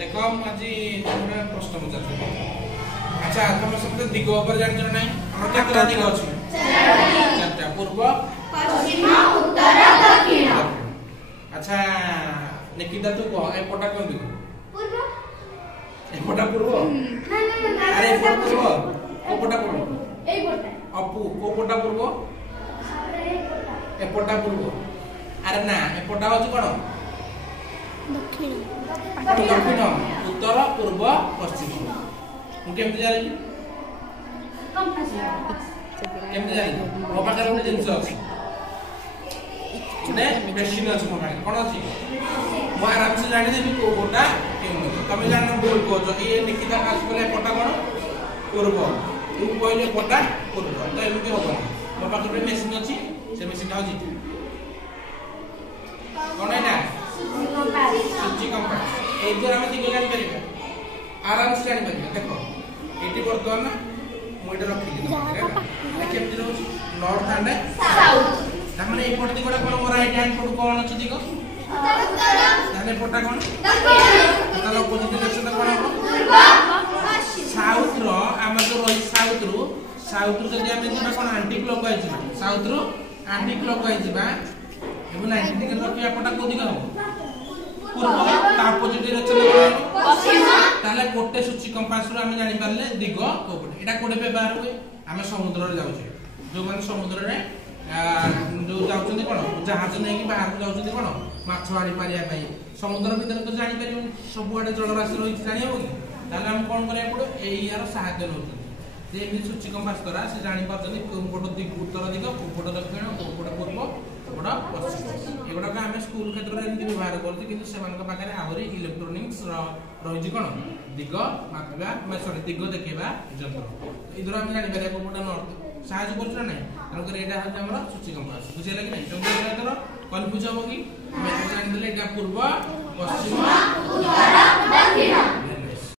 देखो আজি আমরা প্রশ্ন পচারছি। আচ্ছা তোমরা সব দিগ উপরে জানিছ না আমার কেতটা দিগ আছে? চারটা। পূর্ব, পশ্চিম, উত্তর, দক্ষিণ। আচ্ছা নিকিতা তু কহ এপটা কোন দিগ? পূর্ব। এপটা পূর্ব? না না না। আরে এপটা পূর্ব। কোপটা পূর্ব? এই পটা। অপু কোপটা পূর্ব? এই পটা। এপটা পূর্ব। আরে না এপটা হচ্ছে কোন? দক্ষিণ দক্ষিণ, উত্তর, পূর্ব, পশ্চিম। ମୁଁ କେମିତି ଜାଣିଲି? କମ୍ପାସ। କେମିତି ଜାଣିଲି? ମୋ ପାଖରେ ଗୋଟେ ଜିନିଷ ଅଛି, ଗୋଟେ ମେସିନ ଅଛି ମୋ ପାଖରେ। କ'ଣ ଅଛି? ମୁଁ ଆରାମସେ ଜାଣିଦେବି କୋଉ ପଟା କେମିତି। ତମେ ଜାଣିନ ଭୁଲ କହୁଛ। ଇଏ ନିକିତା ପାସ୍ କଲେ ପଟା କ'ଣ? ପୂର୍ବ। ତୁ କହିଲେ ପଟା ପୂର୍ବ। ତ ଏମିତି ହବନି। ମୋ ପାଖରେ ଗୋଟେ ମେସିନ ଅଛି, ସେ ମେସିନଟା ହଉଛି କ'ଣ ଏଇଟା? सूची कंपास। ए द्वारा हम दिग जानि परिबा, आराम से जानि परिबा। देखो एटी वर्तमान ना मु एटा रखि दिनु एटा केमति रहउछ नॉर्थ एंड साउथ। त माने ए पट दिगडा कोन मोर राइट हैंड पट कोन अछि दिग? उत्तर। ताले पटा कोन? दक्षिण। ताले अपोजिट डायरेक्शन कोन हो? पूर्व, पश्चिम। साउथ रो हम जो रही साउथ रो जदी हम जिबा कोन एंटी क्लॉकवाइज जिबा, साउथ रो एंटी क्लॉकवाइज जिबा एबो 90 डिग्री रखि आपटा को दिग हो? पूर्व। ता अपोजिट डायरेक्शन पश्चिम। ताले गोटे सूची कंपास रो हम जानि पारले दिग कोपटे। एटा कोडे व्यवहार हुए? हम समुद्र रे जाउछे, जो माने समुद्र रे जो जाउछन्ती कोन जहाज नै कि बाहर जाउछन्ती कोन माछ आड़ी पारिया पई। समुद्र भीतर तो जानि परियो सब आडे जलराशि रही जानि हो कि? ताले हम कोन करे पड़ो एई यार सहायता नउछन्ती जे एमि सूची कंपास द्वारा से जानि पारछन्ती कोपट दिग उत्तर दिग, कोपट दक्षिण, कोपट पूर्व, कोपट पश्चिम। एगुडा का हम स्कूल क्षेत्र रे एमि व्यवहार करते, किंतु सेमानक पाखरे आहुरी इलेक्ट्रोनिक्स रही कोन दिग मापिबा सॉरी दिग देखैबा यंत्र। ए द्वारा हम जानि पारे कोपट नॉर्थ साहाय्य करछ ना नै। तनकर एटा हछ हमर सूची कंपास। बुझिला कि नै? तुमको एटा तर कन्फ्यूज हो कि? हम जानि देले एटा पूर्व, पश्चिम, उत्तर, दक्षिण।